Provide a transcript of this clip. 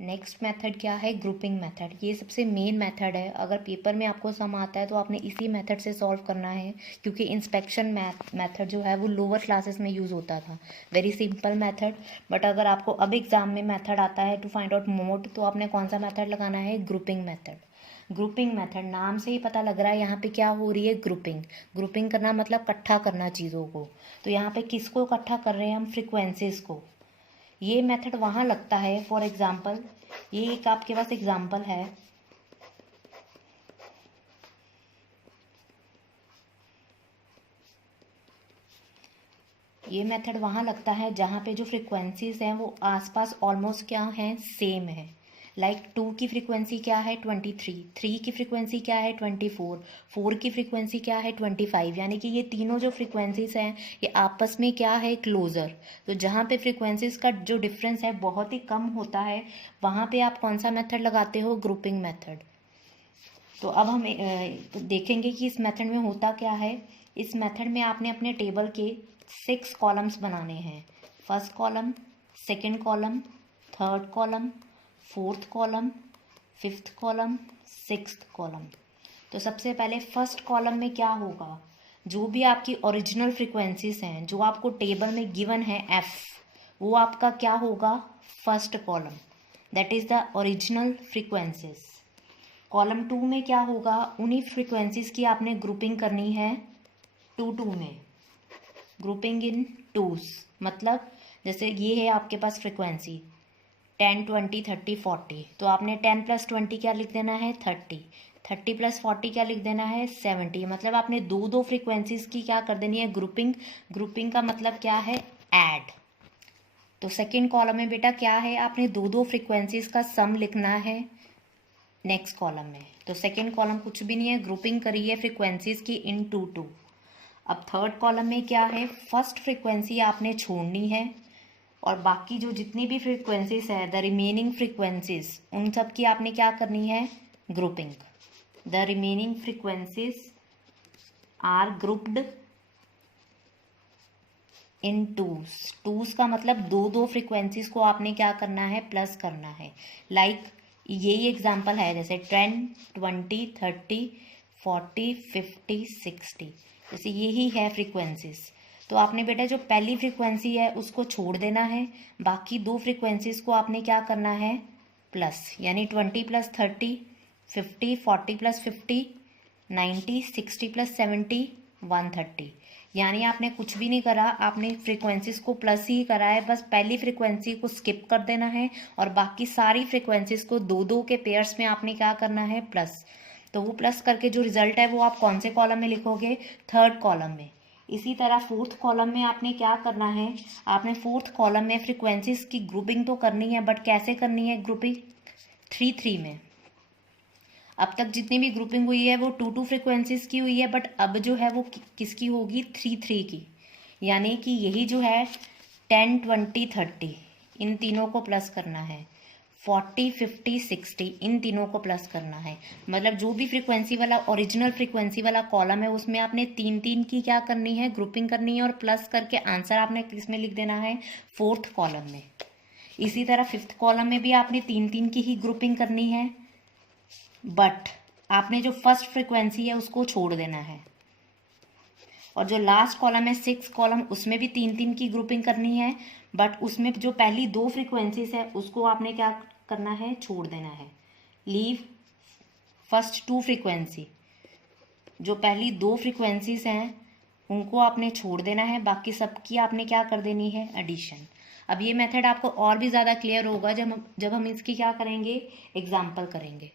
Next method क्या है, grouping method. ये सबसे मेन मेथड है। अगर पेपर में आपको सम आता है तो आपने इसी मेथड से सॉल्व करना है, क्योंकि इंस्पेक्शन मेथड जो है वो लोअर क्लासेस में यूज़ होता था। Very simple method. बट अगर आपको अब एग्जाम में मेथड आता है टू फाइंड आउट मोड, तो आपने कौन सा मेथड लगाना है, ग्रुपिंग मेथड। ग्रुपिंग मेथड नाम से ही पता लग रहा है यहाँ पे क्या हो रही है, ग्रुपिंग। ग्रुपिंग करना मतलब इकट्ठा करना चीज़ों को। तो यहाँ पे किसको इकट्ठा कर रहे हैं हम, फ्रिक्वेंसीज को। ये मेथड वहाँ लगता है, फॉर एग्जाम्पल ये एक आपके पास एग्जाम्पल है। ये मेथड वहाँ लगता है जहाँ पे जो फ्रिक्वेंसीज हैं वो आसपास ऑलमोस्ट क्या हैं, सेम है। लाइक 2 की फ्रिक्वेंसी क्या है, 23, 3 की फ्रिक्वेंसी क्या है, 24, 4 की फ्रिक्वेंसी क्या है, 25। यानी कि ये तीनों जो फ्रिक्वेंसीज हैं ये आपस में क्या है, क्लोजर। तो जहाँ पे फ्रिक्वेंसीज का जो डिफरेंस है बहुत ही कम होता है, वहाँ पे आप कौन सा मेथड लगाते हो, ग्रुपिंग मेथड। तो अब हम तो देखेंगे कि इस मेथड में होता क्या है। इस मेथड में आपने अपने टेबल के 6 कॉलम्स बनाने हैं। First column, second column, third column, fourth column, fifth column, sixth column. तो सबसे पहले फर्स्ट कॉलम में क्या होगा, जो भी आपकी ओरिजिनल फ्रिक्वेंसीज हैं जो आपको टेबल में गिवन है एफ, वो आपका क्या होगा, first column. That is the original frequencies. Column 2 में क्या होगा, उन्हीं फ्रिक्वेंसीज की आपने ग्रुपिंग करनी है 2 में। ग्रुपिंग इन टूज, मतलब जैसे ये है आपके पास फ्रिक्वेंसी 10, 20, 30, 40। तो आपने 10 + 20 क्या लिख देना है, 30। 30 + 40 क्या लिख देना है, 70। मतलब आपने दो फ्रिक्वेंसीज की क्या कर देनी है, ग्रुपिंग। ग्रुपिंग का मतलब क्या है, ऐड। तो सेकेंड कॉलम में बेटा क्या है, आपने दो फ्रिक्वेंसीज का सम लिखना है नेक्स्ट कॉलम में। तो सेकेंड कॉलम कुछ भी नहीं है, ग्रुपिंग करी है फ्रिक्वेंसीज की इन 2। अब थर्ड कॉलम में क्या है, फर्स्ट फ्रिक्वेंसी आपने छोड़नी है और बाकी जो जितनी भी फ्रिक्वेंसीज है, द रिमेनिंग फ्रिक्वेंसीज, उन सब की आपने क्या करनी है, grouping. The remaining frequencies are grouped in twos का मतलब दो फ्रिक्वेंसीज को आपने क्या करना है, प्लस करना है। लाइक यही एग्जांपल है, जैसे 10, 20, 30, 40, 50, 60। जैसे यही है फ्रिक्वेंसीज। तो आपने बेटा जो पहली फ्रिक्वेंसी है उसको छोड़ देना है, बाकी दो फ्रिक्वेंसीज को आपने क्या करना है, प्लस। यानी 20 + 30, 50, 40 + 50, 90, 60 + 70, 130। यानी आपने कुछ भी नहीं करा, आपने फ्रिक्वेंसीज को प्लस ही करा है। बस पहली फ्रिक्वेंसी को स्किप कर देना है और बाकी सारी फ्रिक्वेंसीज को दो के पेयर्स में आपने क्या करना है, प्लस। तो वो प्लस करके जो रिजल्ट है वो आप कौन से कॉलम में लिखोगे, थर्ड कॉलम में। इसी तरह फोर्थ कॉलम में आपने क्या करना है, आपने फोर्थ कॉलम में फ्रिक्वेंसीज की ग्रुपिंग तो करनी है, बट कैसे करनी है ग्रुपिंग, 3 में। अब तक जितनी भी ग्रुपिंग हुई है वो 2 फ्रिक्वेंसीज की हुई है, बट अब जो है वो किसकी होगी, 3 की। यानी कि यही जो है 10, 20, 30, इन तीनों को प्लस करना है। 40, 50, 60, इन तीनों को प्लस करना है। मतलब जो भी फ्रिक्वेंसी वाला ओरिजिनल फ्रिक्वेंसी वाला कॉलम है उसमें आपने 3 की क्या करनी है, ग्रुपिंग करनी है, और प्लस करके आंसर आपने किसमें लिख देना है, फोर्थ कॉलम में। इसी तरह फिफ्थ कॉलम में भी आपने 3 की ही ग्रुपिंग करनी है, बट आपने जो फर्स्ट फ्रिक्वेंसी है उसको छोड़ देना है। और जो लास्ट कॉलम है 6 कॉलम, उसमें भी 3 की ग्रुपिंग करनी है, बट उसमें जो पहली 2 फ्रिक्वेंसीज है उसको आपने क्या करना है, छोड़ देना है। लीव फर्स्ट 2 फ्रिक्वेंसी, जो पहली 2 फ्रिक्वेंसीज हैं उनको आपने छोड़ देना है, बाकी सबकी आपने क्या कर देनी है, एडिशन। अब ये मेथड आपको और भी ज़्यादा क्लियर होगा जब हम इसकी क्या करेंगे, एग्जाम्पल करेंगे।